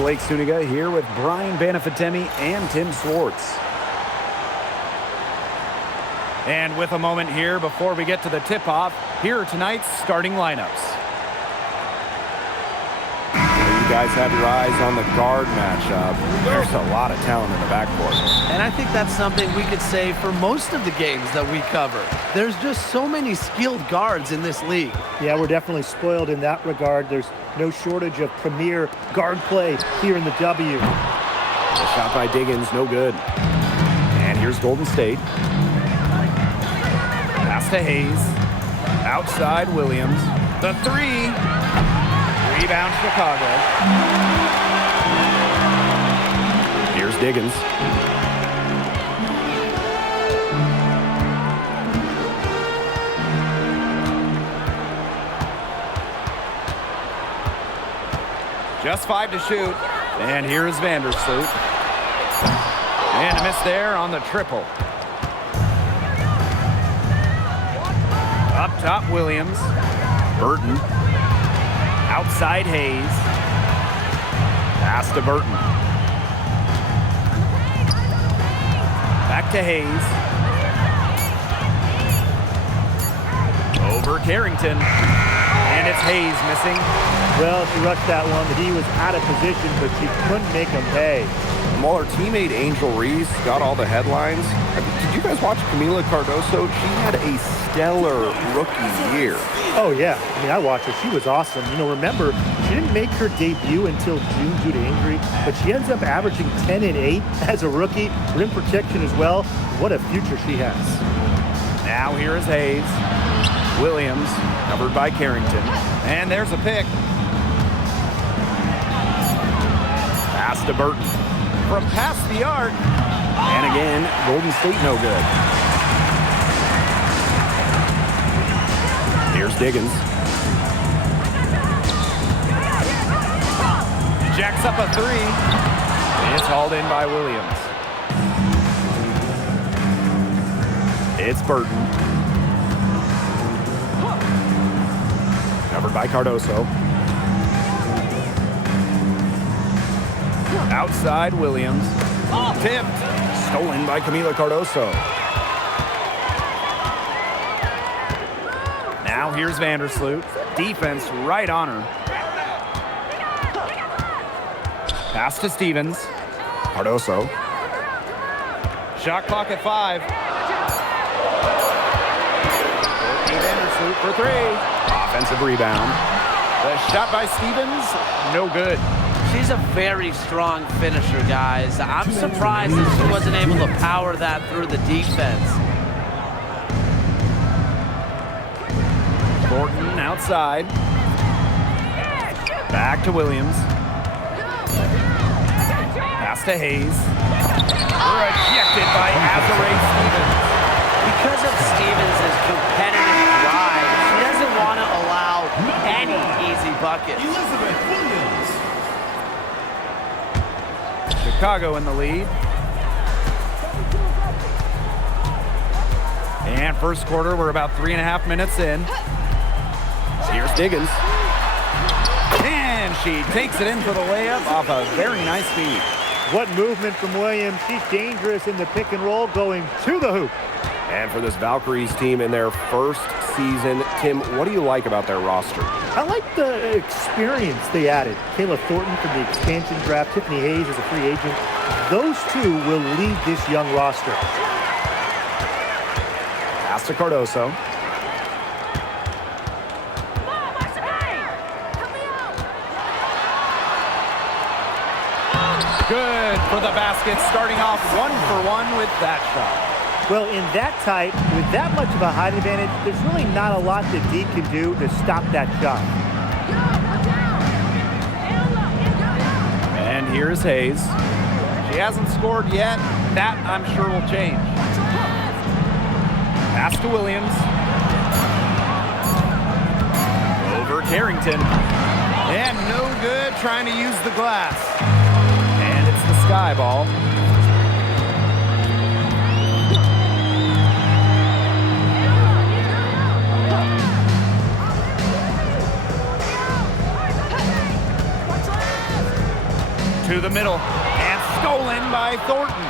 Blake Suniga here with Brian Banafitemi and Tim Swartz. And with a moment here before we get to the tip-off, here are tonight's starting lineups. You guys have your eyes on the guard matchup. There's a lot of talent in the backcourt. And I think that's something we could say for most of the games that we cover. There's just so many skilled guards in this league. Yeah, we're definitely spoiled in that regard. There's no shortage of premier guard play here in the W. The shot by Diggins, no good. And here's Golden State. Pass to Hayes. Outside Williams. The three. Rebound Chicago. Here's Diggins. Just 5 to shoot. And here is Vandersloot. And a miss there on the triple. Up top, Williams. Burton. Outside Hayes. Pass to Burton. Back to Hayes. Over Carrington. And it's Hayes missing. Well, she rushed that one, but he was out of position, but she couldn't make him pay. While her teammate Angel Reese got all the headlines, did you guys watch Camila Cardoso? She had a stellar rookie year. Oh, yeah. I mean, I watched her. She was awesome. You know, remember, she didn't make her debut until June due to injury, but she ends up averaging 10 and 8 as a rookie. Rim protection as well. What a future she has. Now here is Hayes. Williams, covered by Carrington. And there's a pick. Pass to Burton. From past the arc. And again, Golden State no good. Here's Diggins. Jacks up a three. It's hauled in by Williams. It's Burton. Covered by Cardoso. Outside Williams. Tipped. Stolen by Camila Cardoso. Now here's Vandersloot. Defense right on her. Pass to Stevens. Cardoso. Shot clock at 5. Vandersloot for 3. Offensive rebound. The shot by Stevens, no good. She's a very strong finisher, guys. I'm surprised that she wasn't able to power that through the defense. Gordon outside. Back to Williams. Pass to Hayes. Rejected by Azurá Stevens. Because of Stevens' competitive drive, she doesn't want to allow any easy buckets. Chicago in the lead. And first quarter, we're about 3.5 minutes in. Here's Diggins. And she takes it in for the layup off a very nice feed. What movement from Williams. She's dangerous in the pick and roll going to the hoop. And for this Valkyrie's team in their first season, Tim, what do you like about their roster? I like the experience they added. Kayla Thornton from the expansion draft, Tiffany Hayes as a free agent. Those two will lead this young roster. Pass to Cardoso. Good for the basket, starting off 1-for-1 with that shot. Well, in that type, with that much of a height advantage, there's really not a lot that D can do to stop that shot. And here's Hayes. She hasn't scored yet. That, I'm sure, will change. Pass to Williams. Over Carrington. And no good trying to use the glass. And it's the sky ball. To the middle. And stolen by Thornton.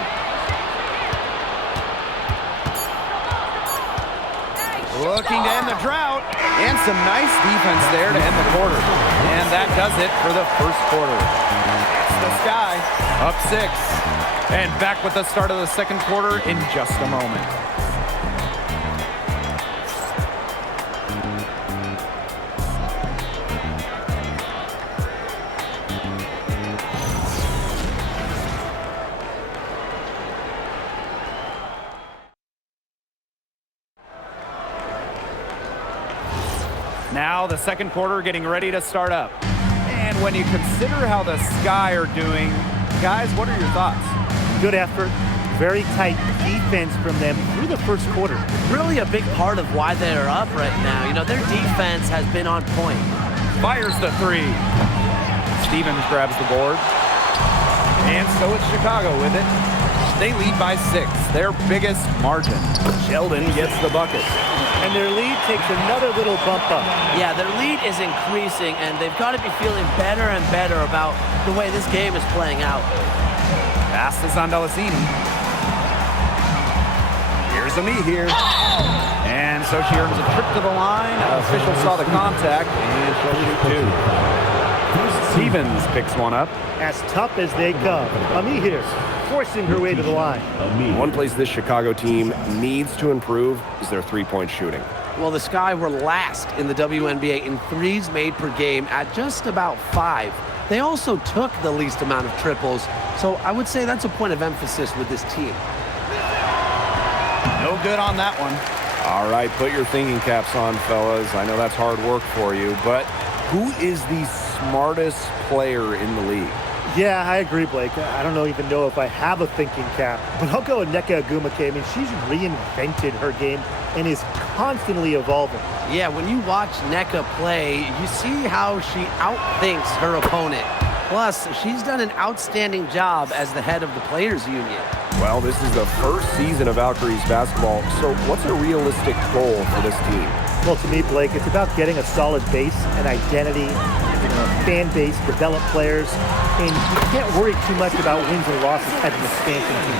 Looking to end the drought. And some nice defense there to end the quarter. And that does it for the first quarter. It's the Sky, up 6. And back with the start of the second quarter in just a moment. Now the second quarter getting ready to start up. And when you consider how the Sky are doing, guys, what are your thoughts? Good effort. Very tight defense from them through the first quarter. Really a big part of why they're up right now. You know, their defense has been on point. Fires the 3. Stevens grabs the board. And so it's Chicago with it. They lead by 6, their biggest margin. Sheldon gets the bucket. And their lead takes another little bump up. Yeah, their lead is increasing, and they've got to be feeling better and better about the way this game is playing out. Pass to Zondalicini. Here's Ami here. And so she earns a trip to the line. Official saw the contact, and she'll shoot 2. Stevens picks one up. As tough as they come. Ami here, forcing her way to the line. One place this Chicago team needs to improve is their three-point shooting. Well, the Sky were last in the WNBA in threes made per game at just about 5. They also took the least amount of triples, so I would say that's a point of emphasis with this team. No good on that one. All right, put your thinking caps on, fellas. I know that's hard work for you, but who is the smartest player in the league? Yeah, I agree, Blake. I don't even know if I have a thinking cap, but I'll go with Nneka Agumake. I mean, she's reinvented her game and is constantly evolving. Yeah, when you watch Nneka play, you see how she outthinks her opponent. Plus, she's done an outstanding job as the head of the Players Union. Well, this is the first season of Valkarie's basketball, so what's a realistic goal for this team? Well, to me, Blake, it's about getting a solid base, an identity, a fan base, develop players, and you can't worry too much about wins and losses as an expansion team.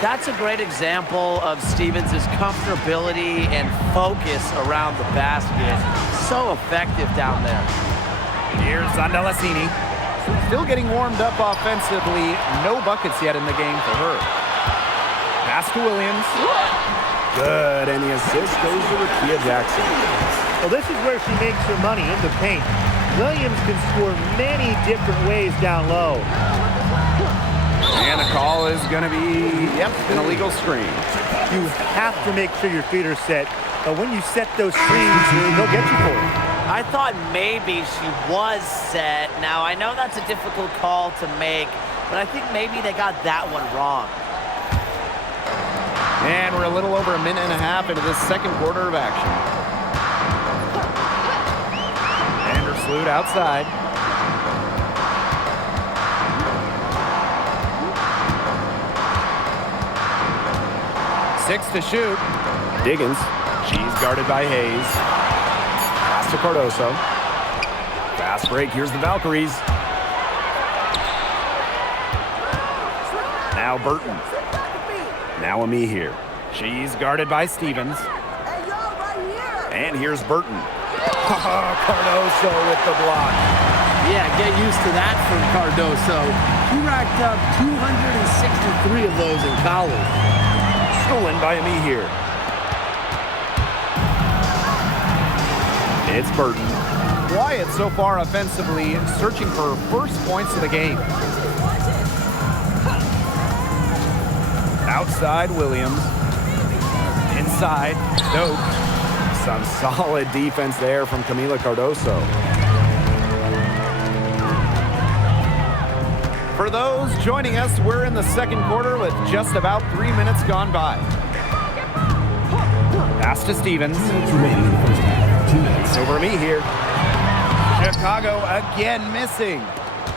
That's a great example of Stevens' comfortability and focus around the basket. So effective down there. Here's Zondalicini. Still getting warmed up offensively. No buckets yet in the game for her. Pass to Williams. Good, and the assist goes to Rickea Jackson. Well, this is where she makes her money, in the paint. Williams can score many different ways down low. And the call is going to be, an illegal screen. You have to make sure your feet are set. But when you set those screens, they'll get you for it. I thought maybe she was set. Now, I know that's a difficult call to make, but I think maybe they got that one wrong. And we're a little over a minute and a half into this second quarter of action. Vandersloot outside. Six to shoot. Diggins. She's guarded by Hayes. Pass to Cardoso. Fast break. Here's the Valkaries. Now Burton. Now Ami here. She's guarded by Stevens. And here's Burton. Cardoso with the block. Yeah, get used to that from Cardoso. He racked up 263 of those in college. Stolen by Ami here. It's Burton. Quiet so far offensively, searching for her first points of the game. Outside, Williams. Inside, Stokes. Some solid defense there from Camila Cardoso. For those joining us, we're in the second quarter with just about 3 minutes gone by. Pass to Stevens. It's over me here. Chicago again missing.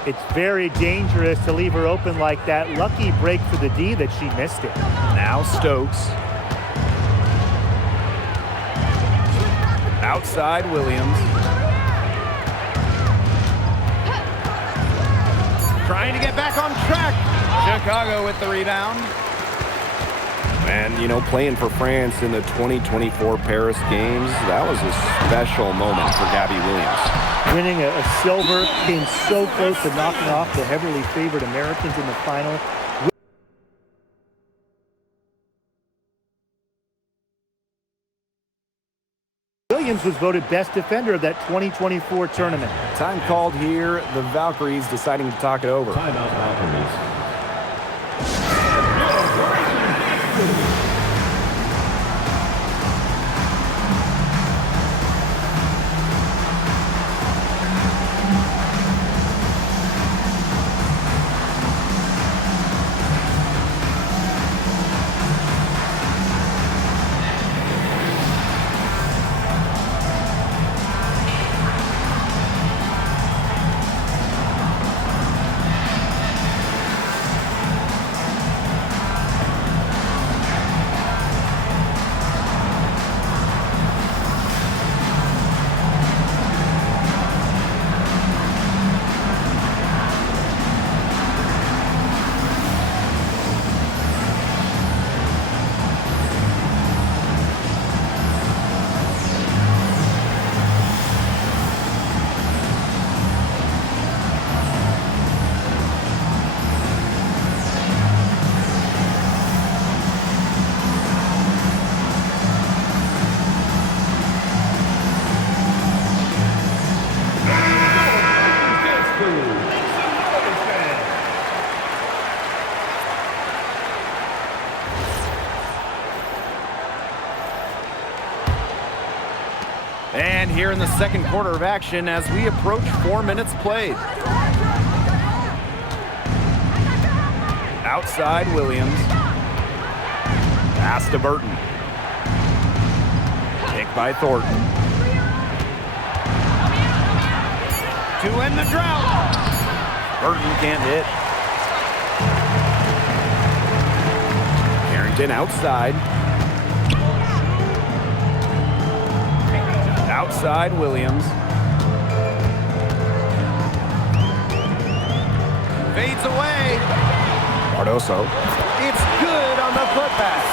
It's very dangerous to leave her open like that. Lucky break for the D that she missed it. Now Stokes. Outside Williams. trying to get back on track. Chicago with the rebound. And, you know, playing for France in the 2024 Paris Games, that was a special moment for Gabby Williams. Winning a silver, came so close to knocking off the heavily favored Americans in the final. Williams was voted best defender of that 2024 tournament. Time called here. The Valkyries deciding to talk it over. Timeout, Valkyries. And here in the second quarter of action as we approach 4 minutes played. Outside Williams. Pass to Burton. Pick by Thornton. To end the drought. Burton can't hit. Carrington outside. Outside Williams. Fades away. Cardoso. It's good on the putback.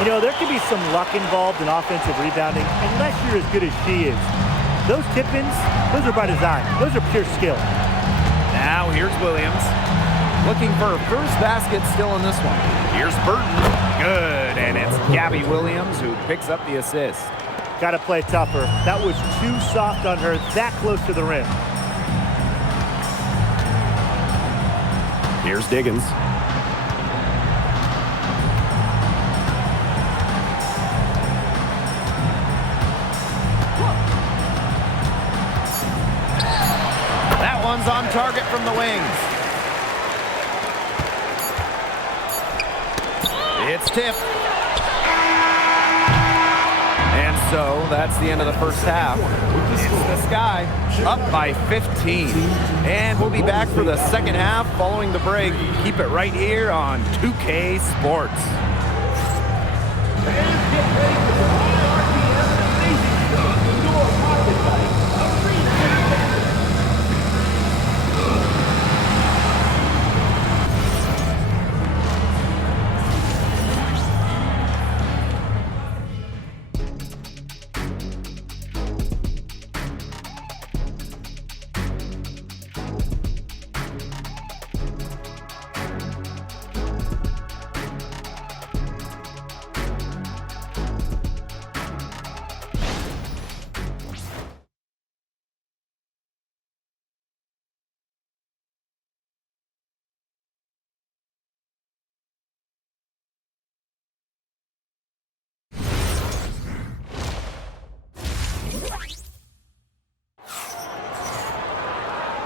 You know, there can be some luck involved in offensive rebounding unless you're as good as she is. Those tip-ins, those are by design. Those are pure skill. Now here's Williams. Looking for a first basket still in this one. Here's Burton. Good, and it's Gabby Williams who picks up the assist. Got to play tougher. That was too soft on her, that close to the rim. Here's Diggins. That one's on target from the wings. It's tipped. And so that's the end of the first half. It's the Sky up by 15. And we'll be back for the second half following the break. Keep it right here on 2K Sports.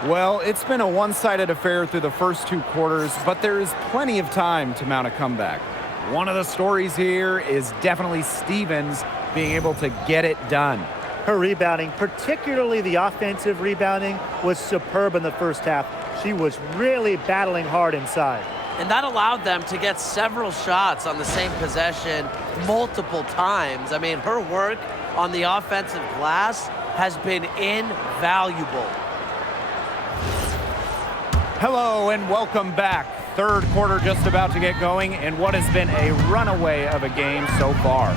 Well, it's been a one-sided affair through the first two quarters, but there is plenty of time to mount a comeback. One of the stories here is definitely Stevens being able to get it done. Her rebounding, particularly the offensive rebounding, was superb in the first half. She was really battling hard inside. And that allowed them to get several shots on the same possession multiple times. I mean, her work on the offensive glass has been invaluable. Hello and welcome back. Third quarter just about to get going in what has been a runaway of a game so far.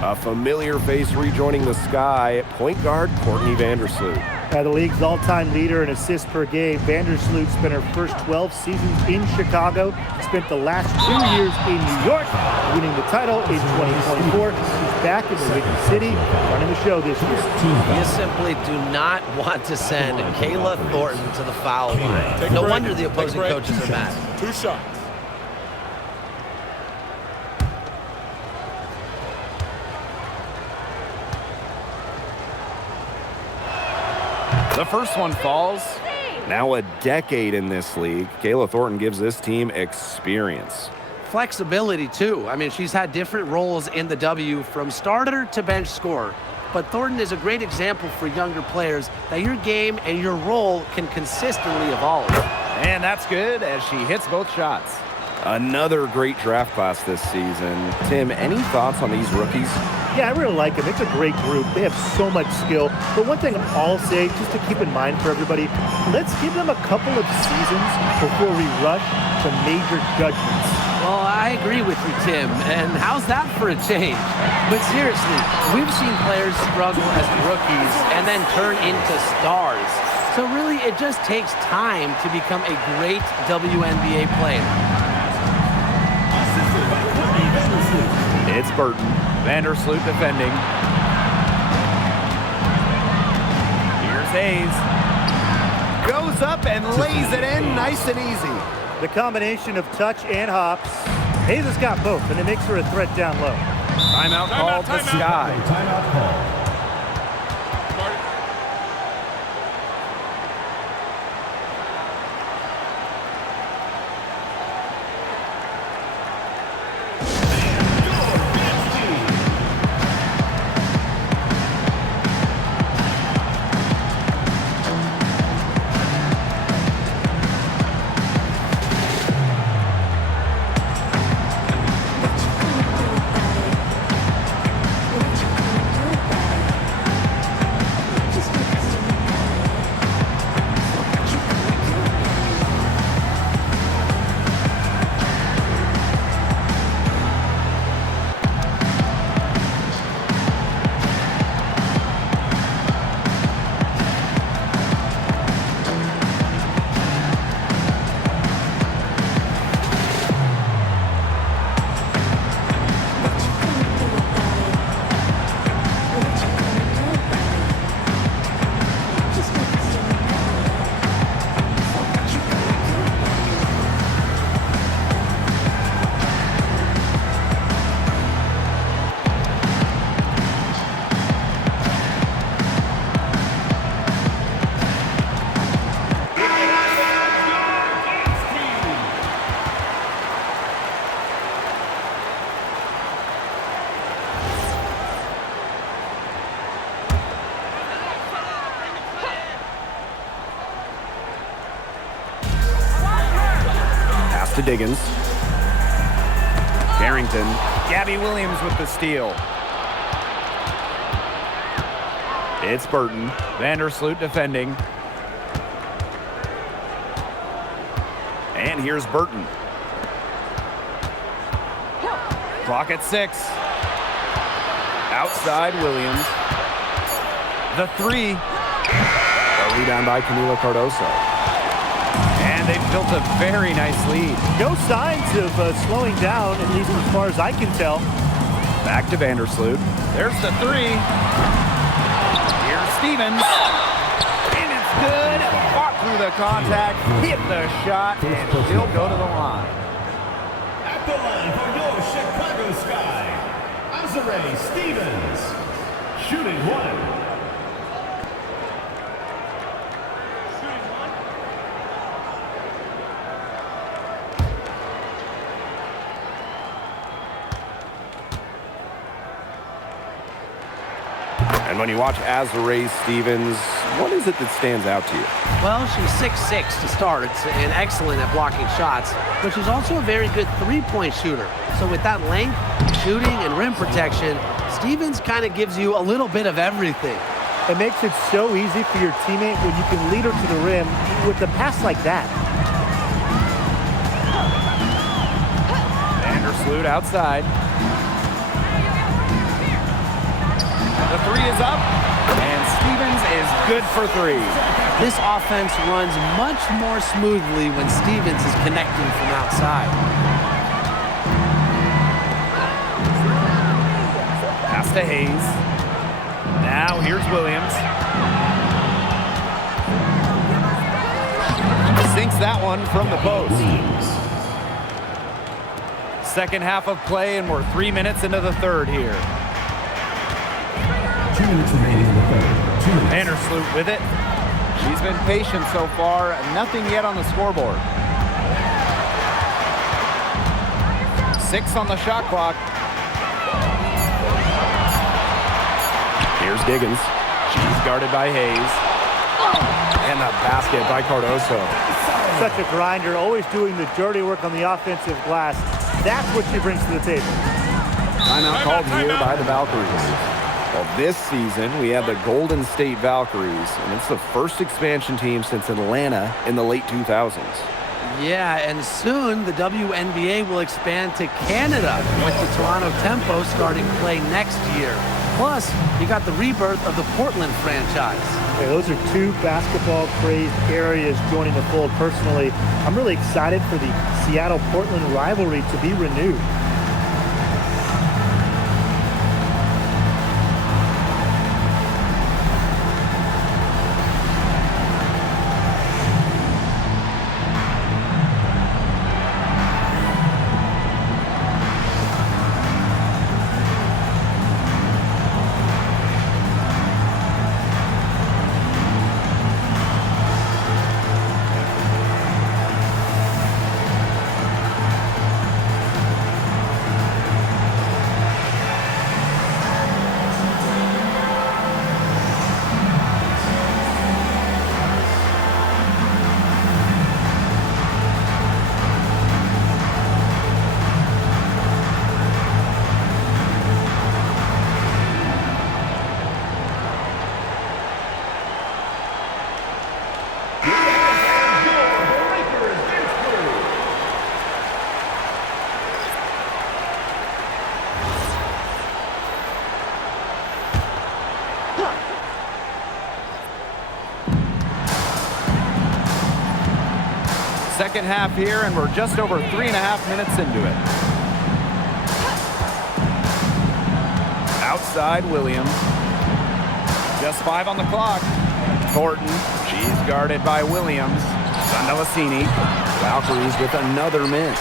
A familiar face rejoining the Sky, point guard Courtney Vandersloot. The league's all-time leader in assists per game. Vandersloot spent her first 12 seasons in Chicago, spent the last 2 years in New York, winning the title in 2024. She's back in the Windy City, running the show this year. You simply do not want to send Kayla Thornton to the foul line. No wonder the opposing coaches are mad. 2 shots. The first one falls. Now a decade in this league, Kayla Thornton gives this team experience. Flexibility, too. I mean, she's had different roles in the W from starter to bench scorer. But Thornton is a great example for younger players that your game and your role can consistently evolve. And that's good as she hits both shots. Another great draft class this season. Tim, any thoughts on these rookies? Yeah, I really like them. It's a great group. They have so much skill. But one thing I'll say, just to keep in mind for everybody, let's give them a couple of seasons before we rush to major judgments. Well, I agree with you, Tim. And how's that for a change? But seriously, we've seen players struggle as rookies and then turn into stars. So really, it just takes time to become a great WNBA player. It's Burton. Vandersloot defending. Here's Hayes. Goes up and lays it in nice and easy. The combination of touch and hops. Hayes has got both, and it makes her a threat down low. Timeout called to Sky. Timeout call. To Diggins. Carrington. Gabby Williams with the steal. It's Burton. Vandersloot defending. And here's Burton. Clock at 6. Outside Williams. The 3. A rebound by Camila Cardoso. And they've built a very nice lead. No signs of slowing down, at least as far as I can tell. Back to Vandersloot. There's the 3. Here's Stevens. And it's good. Fought through the contact, hit the shot, and she'll go to the line. At the line for your Chicago Sky, Valkarie Stevens, shooting 1. And when you watch Valkarie Stevens, what is it that stands out to you? Well, she's 6'6" to start and excellent at blocking shots, but she's also a very good three-point shooter. So with that length, shooting, and rim protection, Stevens kind of gives you a little bit of everything. It makes it so easy for your teammate when you can lead her to the rim with a pass like that. Vandersloot outside. The three is up, and Stevens is good for three. This offense runs much more smoothly when Stevens is connecting from outside. Pass to Hayes. Now here's Williams. Sinks that one from the post. Second half of play, and we're 3 minutes into the third here. 2 minutes remaining in the third. 2 minutes. Vandersloot with it. She's been patient so far. Nothing yet on the scoreboard. 6 on the shot clock. Here's Diggins. She's guarded by Hayes. And the basket by Cardoso. Such a grinder, always doing the dirty work on the offensive glass. That's what she brings to the table. Timeout called here by the Valkaries. Well, this season, we have the Golden State Valkaries, and it's the first expansion team since Atlanta in the late 2000s. Yeah, and soon the WNBA will expand to Canada with the Toronto Tempo starting play next year. Plus, you got the rebirth of the Portland franchise. Okay, those are two basketball-crazed areas joining the fold. Personally, I'm really excited for the Seattle-Portland rivalry to be renewed. Second half here, and we're just over 3.5 minutes into it. Outside, Williams. Just 5 on the clock. Thornton, she's guarded by Williams. Sandelasini. Valkaries with another miss.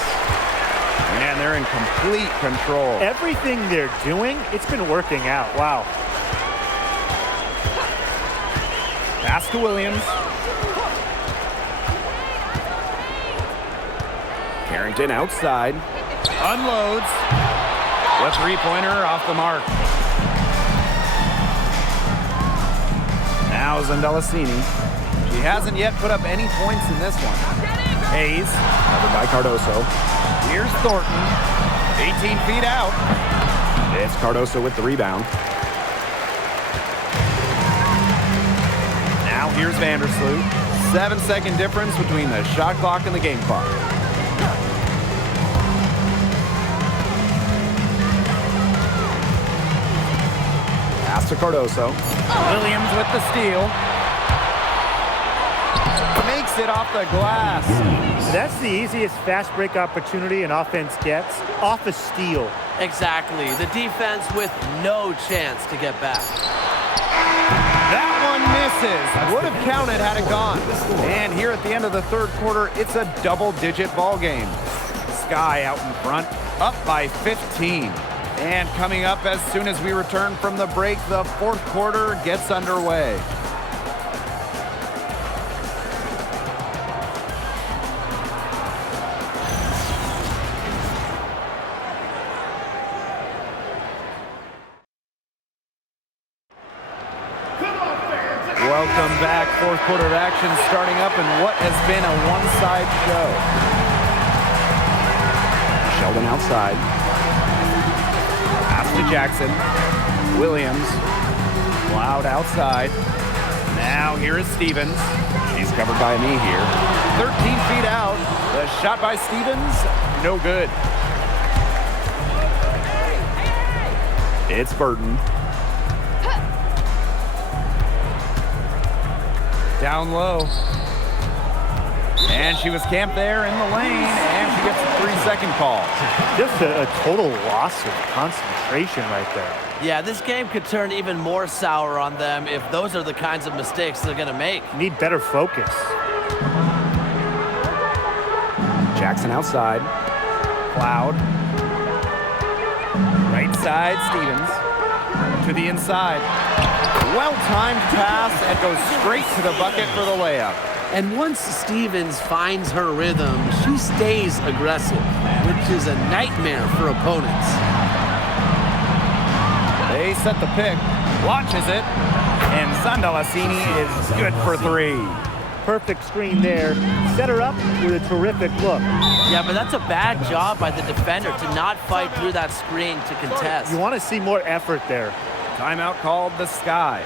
And they're in complete control. Everything they're doing, it's been working out. Wow. Pass to Williams. Carrington outside. Unloads. The three-pointer off the mark. Now Sandelasini. She hasn't yet put up any points in this one. Hayes. Covered by Cardoso. Here's Thornton. 18 feet out. It's Cardoso with the rebound. Now here's Vandersloot. 7-second difference between the shot clock and the game clock. Pass to Cardoso. Williams with the steal. Makes it off the glass. That's the easiest fast break opportunity an offense gets, off a steal. Exactly. The defense with no chance to get back. That one misses. Would have counted had it gone. And here at the end of the third quarter, it's a double-digit ball game. Sky out in front, up by 15. And coming up as soon as we return from the break, the fourth quarter gets underway. Welcome back. Fourth quarter of action starting up in what has been a one-side show. Sheldon outside. Pass to Jackson. Williams. Loud outside. Now here is Stevens. He's covered by me here. 13 feet out. The shot by Stevens, no good. It's Burton. Down low. And she was camped there in the lane, and she gets a 3-second call. Just a total loss of concentration right there. Yeah, this game could turn even more sour on them if those are the kinds of mistakes they're going to make. Need better focus. Jackson outside. Cloud. Right side, Stevens. To the inside. Well-timed pass and goes straight to the bucket for the layup. And once Stevens finds her rhythm, she stays aggressive, which is a nightmare for opponents. They set the pick, launches it, and Sandalasini is good for 3. Perfect screen there. Set her up with a terrific look. Yeah, but that's a bad job by the defender to not fight through that screen to contest. You want to see more effort there. Timeout called the Sky.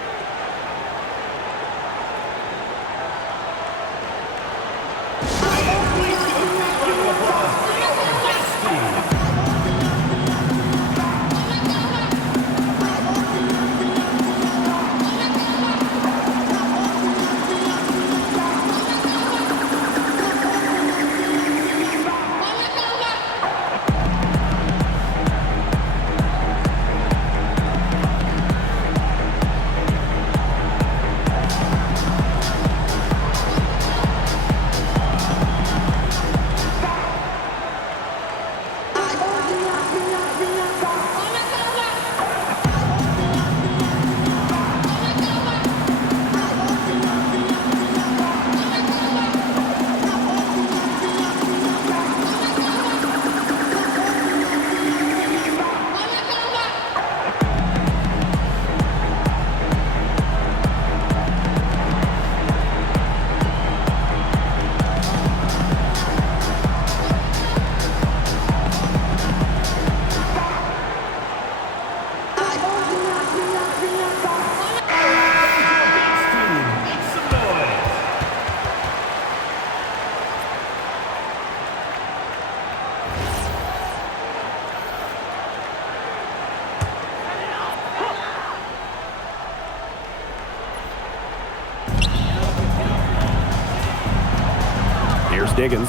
Here's Diggins.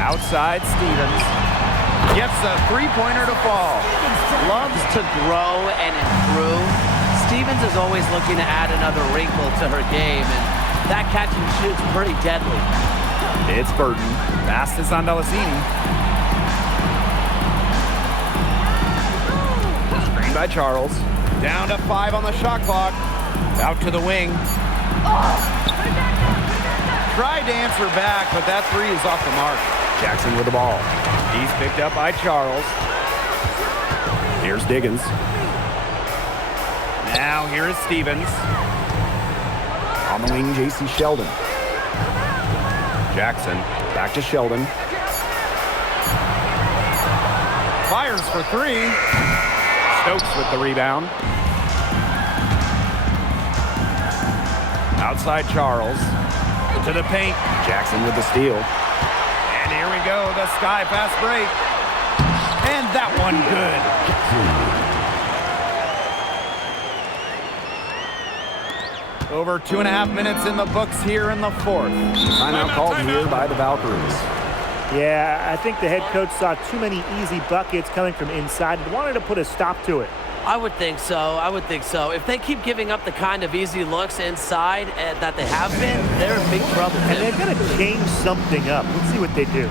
Outside, Stevens. Gets a 3-pointer to fall. Loves to grow and improve. Stevens is always looking to add another wrinkle to her game, and that catch and shoot's pretty deadly. It's Burton. Pass to Sandalasini. Screen by Charles. Down to 5 on the shot clock. Out to the wing. Tried to answer back, but that 3 is off the mark. Jackson with the ball. He's picked up by Charles. Here's Diggins. Now here is Stevens. On the wing, J.C. Sheldon. Jackson Back to Sheldon. fires for 3. Stokes with the rebound. Outside Charles. To the paint. Jackson with the steal. And here we go, the Sky fast break. And that one good. Over 2.5 minutes in the books here in the 4th. Timeout called here by the Valkyries. Yeah, I think the head coach saw too many easy buckets coming from inside and wanted to put a stop to it. I would think so. I would think so. If they keep giving up the kind of easy looks inside that they have been, they're in big trouble. And they're going to change something up. Let's see what they do.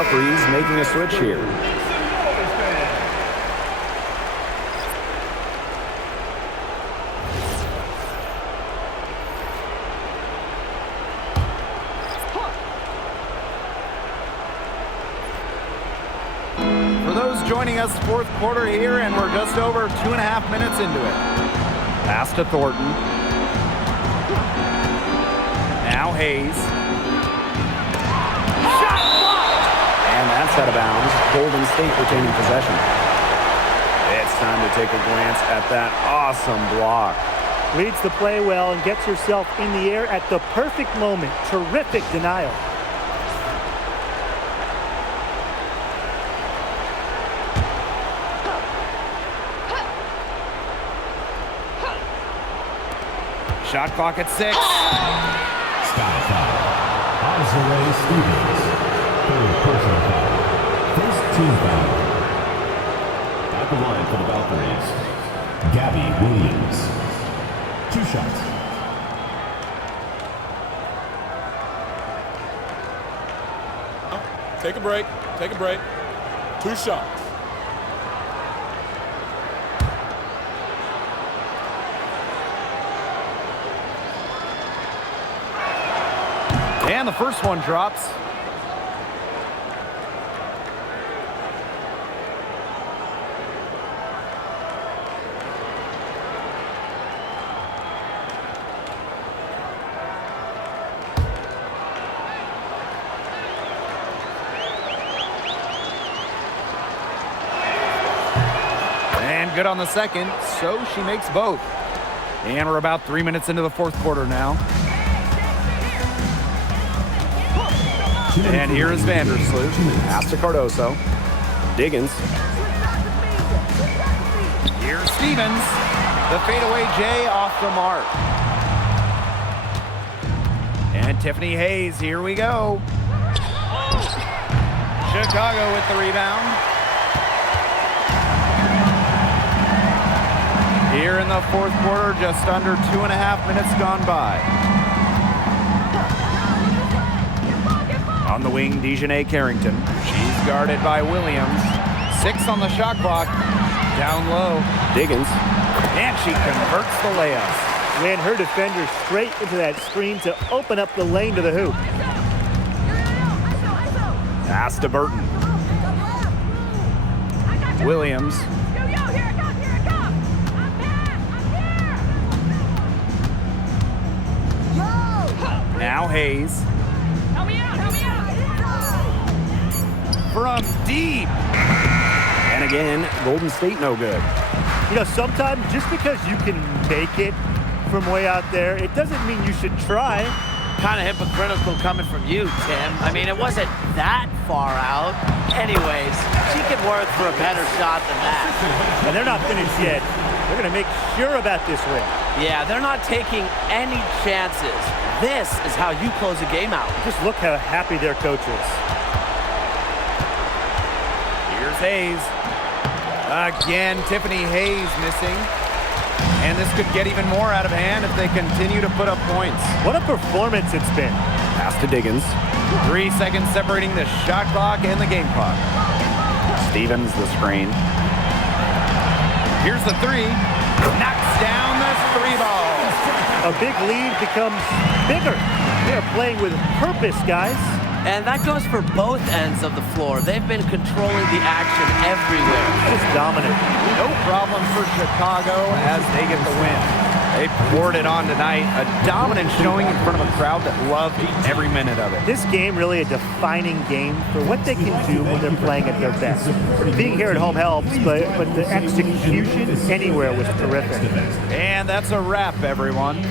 Valkyrie's making a switch here. For those joining us, fourth quarter here, and we're just over 2.5 minutes into it. Pass to Thornton. Now Hayes. Shot blocked! And that's out of bounds. Golden State retaining possession. It's time to take a glance at that awesome block. Reads the play well and gets herself in the air at the perfect moment. Terrific denial. Shot clock at 6. Sky foul. Valkarie Stevens. Third personal foul. First team foul. At the line for the Valkyries, Gabby Williams. 2 shots. Take a break. Take a break. 2 shots. And the first one drops. And good on the second, so she makes both. And we're about 3 minutes into the fourth quarter now. And here is Vandersloot. Pass to Cardoso. Diggins. Here's Stevens. The fadeaway J off the mark. And Tiffany Hayes, here we go. Chicago with the rebound. Here in the fourth quarter, just under 2.5 minutes gone by. On the wing, Dejanay Carrington. She's guarded by Williams. 6 on the shot clock. Down low. Diggins. And she converts the layup. Ran her defender straight into that screen to open up the lane to the hoop. Pass to Burton. Williams. Now Hayes. From deep. And again, Golden State no good. You know, sometimes just because you can make it from way out there, it doesn't mean you should try. Kind of hypocritical coming from you, Tim. I mean, it wasn't that far out. Anyways, she can work for a better shot than that. And they're not finished yet. They're going to make sure about this win. Yeah, they're not taking any chances. This is how you close a game out. Just look how happy their coach is. Here's Hayes. Again, Tiffany Hayes missing. And this could get even more out of hand if they continue to put up points. What a performance it's been. Pass to Diggins. 3 seconds separating the shot clock and the game clock. Stevens, the screen. Here's the 3. Knocks down the 3 ball. A big lead becomes bigger. They're playing with purpose, guys. And that goes for both ends of the floor. They've been controlling the action everywhere. Just dominant. No problem for Chicago as they get the win. They poured it on tonight. A dominant showing in front of a crowd that loved every minute of it. This game really a defining game for what they can do when they're playing at their best. Being here at home helps, but the execution anywhere was terrific. And that's a wrap, everyone.